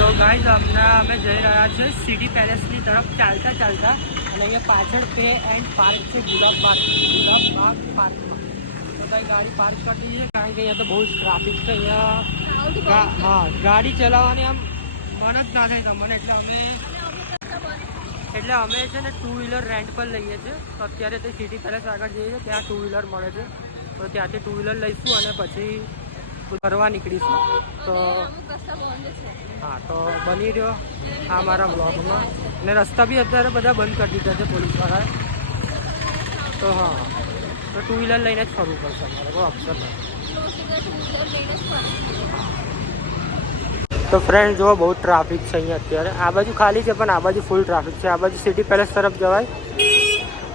તો ગાઈઝ હમણાં અમે જઈ રહ્યા છીએ સિટી પેલેસની તરફ ચાલતા ચાલતા, અને અહીંયા પાછળ પે એન્ડ પાર્ક છે, ગુલાબબાગ પાર્કમાં. બધા ગાડી પાર્ક કરી દીધી છે કારણ કે અહીંયા તો બહુ જ ટ્રાફિક છે અહીંયા. હા, ગાડી ચલાવવાની આમ મન જ ના થાય તમને, એટલે અમે છે ને 2 વ્હીલર રેન્ટ પર લઈએ છીએ. તો અત્યારે તે સિટી પેલેસ આગળ જઈએ છીએ, ત્યાં 2 વ્હીલર મળે છે, તો ત્યાંથી 2 વ્હીલર લઈશું અને પછી ફરવા નીકળીશું. તો હા, તો બની રહ્યો આ મારા બ્લોગમાં. અને રસ્તા બી અત્યારે બધા બંધ કરી દીધા છે પોલીસવાળાએ. તો હા, તો 2 વ્હીલર લઈને જ ફરવું પડશે અમારે, કોઈ ઓપ્શન નથી. તો ફ્રેન્ડ જુઓ, બહુ ટ્રાફિક છે અહીંયા અત્યારે. આ બાજુ ખાલી છે પણ આ બાજુ ફૂલ ટ્રાફિક છે. આ બાજુ સિટી પેલેસ તરફ જવાય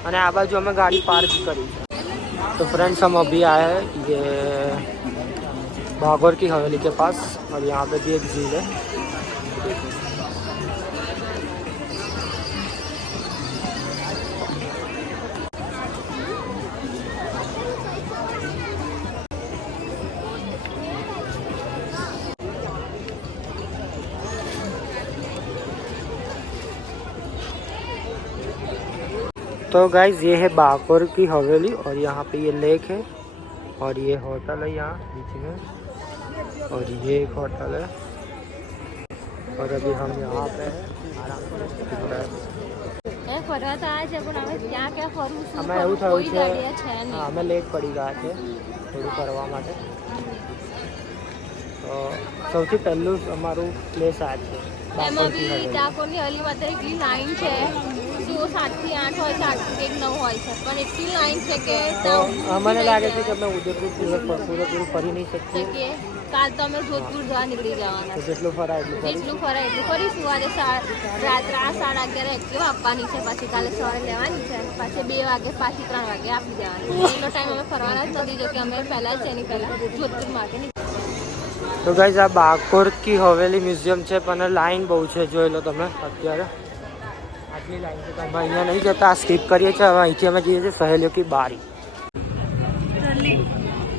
અને આ બાજુ અમે ગાડી પાર્ક કરી છે. तो फ्रेंड्स हम अभी आए हैं ये बागौर की हवेली के पास, और यहाँ पे भी एक झील है. तो गाइज ये है बागौर की हवेली, और यहाँ पे ये लेक है, और ये होटल है यहाँ बीच में, और ये एक होटल है. और अभी हम यहाँ पे हैं आराम से. અમે એવું થયું છે, હા, અમે લેટ પડી ગયા છે થોડું કરવા માટે. તો સૌથી પહેલું અમારું પ્લેસ આ છે ડાકોરની હવેલી. એટલી લાઈન છે, 7 થી 8 હોય છે, 8 થી 9 હોય છે, પણ એટલી લાઈન છે કે અમને લાગે છે કે અમે ઉદયપુર પૂરેપૂરું ફરી નહીં શકીએ. કાલ તો અમે જોધપુર જવા નીકળી જવાના. જેટલું ફરાય એટલું ફરીશું. આજે રાત્રે 11:30 એક્ટિવા આપવાની છે, પછી કાલે સવારે લેવાની છે, પછી 2 વાગે પાછી 3 વાગે આપી દેવાની. એટલો ટાઈમ અમે ફરવાના જ નથી, જો કે અમે પહેલાં જ એની પહેલાં જોધપુર માટે. તો ગાઈઝ આ બાગૌર કી હવેલી મ્યુઝિયમ છે, પણ લાઈન બહુ છે, જોઈ લો તમે. અત્યારે આટલી લાઈન છે, અમે અહીંયા નહીં જતા, સ્કીપ કરીએ છીએ. હવે અહીંથી અમે જઈએ છીએ સહેલીઓ કી બારી.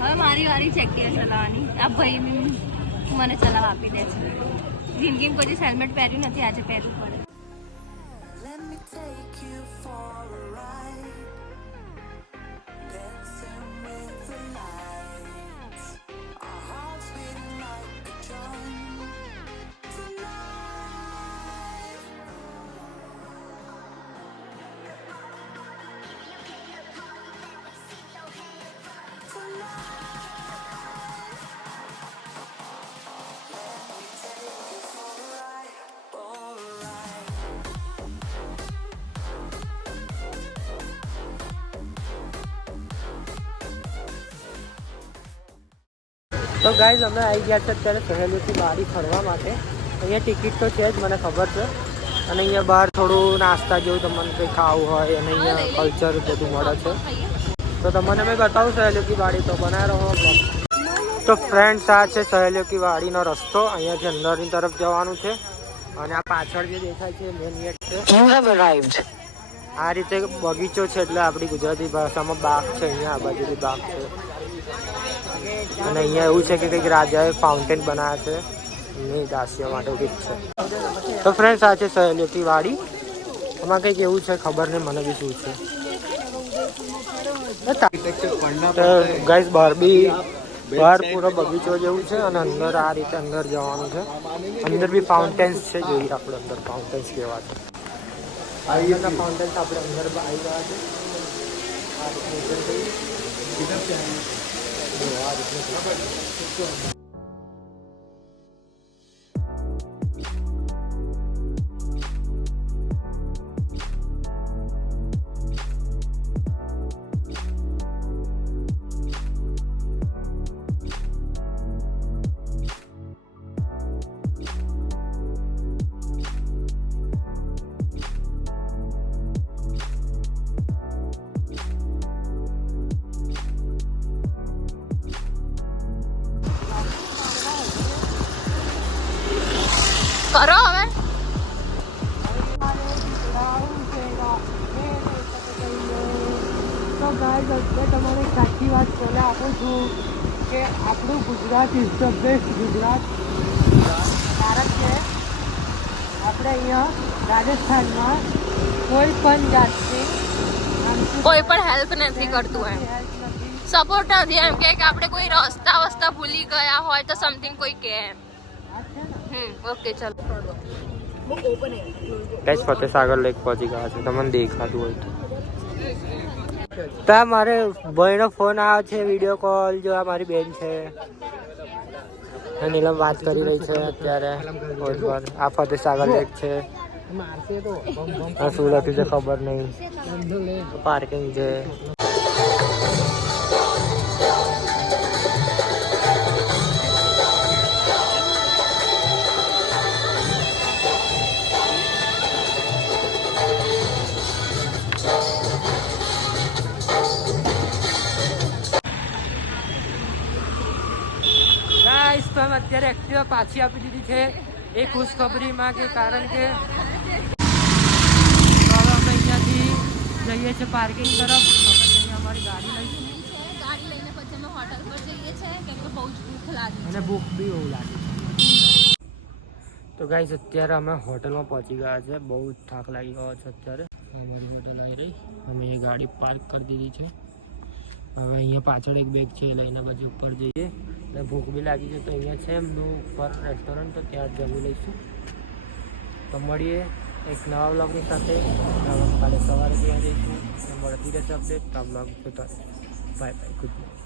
હવે મારી વારી છે એક્ટિવા ચલાવવાની. આ ભાઈ મને ચલાવવા આપી દે છે. જિંદગીમાં કોઈ હેલ્મેટ પહેર્યું નથી, આજે પહેરવું પડે. તો ગાઈઝ અમે આવી ગયા છે અત્યારે સહેલીઓથી બારી ફરવા માટે. અહીંયા ટિકિટ તો છે જ, મને ખબર છે. અને અહીંયા બહાર થોડું નાસ્તા જેવું તમને કંઈ ખાવું હોય, અને અહીંયા કલ્ચર બધું મળે છે. તો તમને મેં બતાવું સહેલીઓ કી વાડી, તો બનાવી રહો. તો ફ્રેન્ડ્સ આ છે સહેલીઓ કી વાડીનો રસ્તો. અહીંયાથી અંદરની તરફ જવાનું છે, અને આ પાછળ જે દેખાય છે મેન ગેટ છે. આ રીતે બગીચો છે, એટલે આપણી ગુજરાતી ભાષામાં બાગ છે. અહીંયા આ બાજુથી બાગ છે, અને અહીંયા એવું છે કે કંઈક રાજાએ ફાઉન્ટેન બનાવ્યા છે એમની દાસીઓ માટે કંઈક છે. તો ફ્રેન્ડ્સ આ છે સહેલીઓ કી વાડી. એમાં કંઈક એવું છે, ખબર નહીં મને બી શું છે. ગાઈઝ બહાર પૂરો બગીચો જેવું છે, અને અંદર આ રીતે અંદર જવાનું છે. અંદર બી ફાઉન્ટેન્સ છે, જોઈએ આપણે અંદર ફાઉન્ટેન્સ કેવા છે. અંદરના ફાઉન્ટેન્સ આપણે અંદર આવી ગયા છે. આ રીતે કરો હવે. તો ગાઈઝ અત્યારે તમારે સાચી વાત પહેલાં આપું છું કે આપણું Gujarat is the best Gujarat Bharat છે. અહીંયા રાજસ્થાનમાં કોઈ પણ જાતની કોઈ પણ હેલ્પ નથી કરતું એમ સપોર્ટ નથી એમ કે આપણે કોઈ રસ્તા વસ્તા ભૂલી ગયા હોય તો સમથિંગ કોઈ કે એમ ઓકે ચાલો ગાઈસ ફતેહ સાગર લેક પહોંચી ગયા છે તમને દેખાતું હોય તો ત્યાં મારે ભાઈનો ફોન આવ્યો છે વિડીયો કોલ જો આ મારી બેન છે નીલમ વાત કરી રહી છે અત્યારે આ ફતેહ સાગર લેક છે આ શું લખ્યું છે ખબર નહીં પાર્કિંગ છે ગાઈસ તો અમે અત્યારે એક્ટિવા પાછી આપી દીધી છે એ ખુશખબરીમાં કે કારણ કે હવે અમે અહીંયાથી જઈએ છીએ પાર્કિંગ તરફ અહીંયા અમારી ગાડી લઈશું ગાડી લઈને પછી અમે હોટલ પર જઈએ છીએ કેમ કે બહુ જ ભૂખ લાગી અને ભૂખ બી બહુ લાગે તો ગાઈસ અત્યારે અમે હોટલમાં પહોંચી ગયા છે બહુ જ થાક લાગી ગયો છે અત્યારે અમારી હોટલ આવી રહી અમે અહીંયા ગાડી પાર્ક કરી દીધી છે હવે અહીંયા પાછળ એક બેગ છે લઈને પછી ઉપર જઈએ અને ભૂખ બી લાગી છે તો અહીંયા છે એમનું ઉપર રેસ્ટોરન્ટ તો ત્યાં જમી લઈશું તો મળીએ એક નવા વ્લોગની સાથે કાલે સવારે ત્યાં જઈશું મળતી રહેશે અપડેટ તો વ્લોગ જોતા બાય બાય ગુડ નાઇટ